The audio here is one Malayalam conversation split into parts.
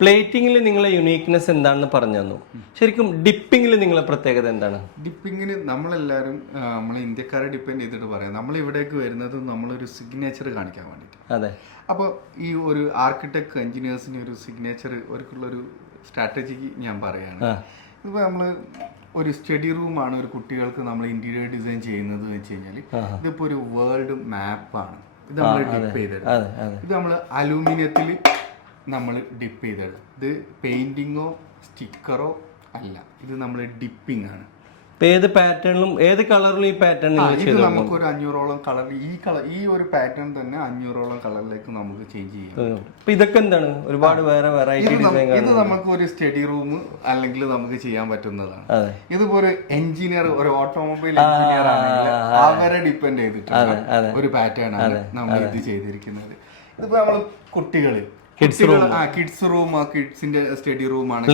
പ്ലേറ്റിംഗിൽ നിങ്ങളെ യുണീക്നെസ് എന്താണെന്ന് പറഞ്ഞു തന്നു. ശരിക്കും ഡിപ്പിംഗിൽ നിങ്ങളെ പ്രത്യേകത എന്താണ്? ഡിപ്പിങ്ങിന് നമ്മളെല്ലാവരും നമ്മളെ ഇന്ത്യക്കാരെ ഡിപ്പെൻഡ് ചെയ്തിട്ട് പറയാം. നമ്മൾ ഇവിടേക്ക് വരുന്നത് നമ്മളൊരു സിഗ്നേച്ചർ കാണിക്കാൻ വേണ്ടിയിട്ട്. അതെ. അപ്പോൾ ഈ ഒരു ആർക്കിടെക്ട് എഞ്ചിനീയേഴ്സിന് ഒരു സിഗ്നേച്ചർ അവർക്കുള്ളൊരു സ്ട്രാറ്റജിക്ക് ഞാൻ പറയുകയാണ്. ഇപ്പോൾ നമ്മൾ ഒരു സ്റ്റഡി റൂമാണ് ഒരു കുട്ടികൾക്ക് നമ്മൾ ഇന്റീരിയർ ഡിസൈൻ ചെയ്യുന്നത് എന്ന് വെച്ച് കഴിഞ്ഞാൽ ഇതിപ്പോൾ ഒരു വേൾഡ് മാപ്പാണ്. ഇത് നമ്മൾ ഡിപ്പ് ചെയ്തെടുക്കും. ഇത് നമ്മൾ അലൂമിനിയത്തിൽ നമ്മൾ ഡിപ്പ് ചെയ്തെടുക്കും. ഇത് പെയിന്റിങ്ങോ സ്റ്റിക്കറോ അല്ല, ഇത് നമ്മൾ ഡിപ്പിംഗ് ആണ്. ഏത് പാറ്റേണിലും ഏത് കളറിലും ഈ പാറ്റേൺ ഇത് നമുക്ക് ഒരു 500ഓളം കളർ ഈ ഒരു പാറ്റേൺ തന്നെ 500ഓളം കളറിലേക്ക് നമുക്ക് ചേഞ്ച് ചെയ്യാം. ഇതൊക്കെ എന്താണ് ഒരുപാട് വേറെ വെറൈറ്റി ഡിസൈൻ. ഇത് നമുക്ക് ഒരു സ്റ്റഡി റൂം അല്ലെങ്കിൽ നമുക്ക് ചെയ്യാൻ പറ്റുന്നതാണ്. ഇതിപ്പോ ഒരു എഞ്ചിനീയർ, ഒരു ഓട്ടോമൊബൈൽ എഞ്ചിനീയർ ആണെങ്കിൽ അവരെ ഡിപ്പെൻഡ് ചെയ്തിട്ടുള്ള ഒരു പാറ്റേൺ ആണ് നമ്മൾ ഇത് ചെയ്തിരിക്കുന്നത്. ഇതിപ്പോ നമ്മള് കുട്ടികള് കിഡ്സ് റൂം, കിഡ്സിന്റെ സ്റ്റഡി റൂമാണ്,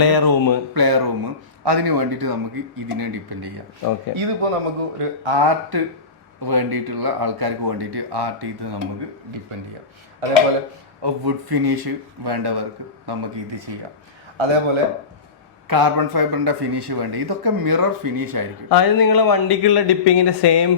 പ്ലേ റൂം, അതിന് വേണ്ടിയിട്ട് നമുക്ക് ഇതിനെ ഡിപ്പെൻഡ് ചെയ്യാം. ഇതിപ്പോ നമുക്ക് ഒരു ആർട്ട് വേണ്ടിയിട്ടുള്ള ആൾക്കാർക്ക് വേണ്ടിയിട്ട് ആർട്ട് ഇത് നമുക്ക് ഡിപ്പെൻഡ് ചെയ്യാം. അതേപോലെ വുഡ് ഫിനിഷ് വേണ്ടവർക്ക് നമുക്ക് ഇത് ചെയ്യാം. അതേപോലെ കാർബൺ ഫൈബറിന്റെ ഫിനിഷ് വേണ്ടി ഇതൊക്കെ മിറർ ഫിനിഷ് ആയിരിക്കും. അതായത് നിങ്ങളെ വണ്ടിക്കുള്ള ഡിപ്പിങ്ങിന്റെ സെയിം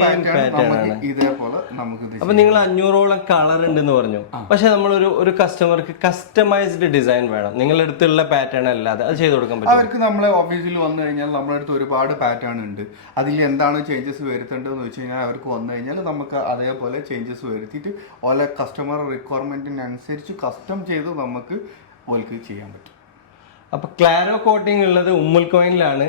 പാറ്റേൺ ആണ് ഇതേപോലെ നമുക്ക്. അപ്പൊ നിങ്ങൾ 500ഓളം കളർ ഉണ്ടെന്ന് പറഞ്ഞു. പക്ഷെ നമ്മൾ ഒരു കസ്റ്റമർക്ക് കസ്റ്റമൈസ്ഡ് ഡിസൈൻ വേണം. നിങ്ങളുടെ അടുത്തുള്ള പാറ്റേൺ അല്ലാതെ അത് ചെയ്ത് കൊടുക്കാൻ പറ്റും. അവർക്ക് നമ്മളെ ഓഫീസിൽ വന്നു കഴിഞ്ഞാൽ നമ്മുടെ അടുത്ത് ഒരുപാട് പാറ്റേൺ ഉണ്ട്. അതിൽ എന്താണ് ചേഞ്ചസ് വരുത്തേണ്ടതെന്ന് വെച്ച് കഴിഞ്ഞാൽ അവർക്ക് വന്നു കഴിഞ്ഞാൽ നമുക്ക് അതേപോലെ ചേഞ്ചസ് വരുത്തിയിട്ട് ഓരോ കസ്റ്റമർ റിക്വയർമെന്റിനനുസരിച്ച് കസ്റ്റം ചെയ്ത് നമുക്ക് ഓൽക്ക് ചെയ്യാൻ പറ്റും. അപ്പൊ ക്ലാരോ കോട്ടിംഗ് ഉള്ളത് ഉമ്മുൽ കോയിനിലാണ്.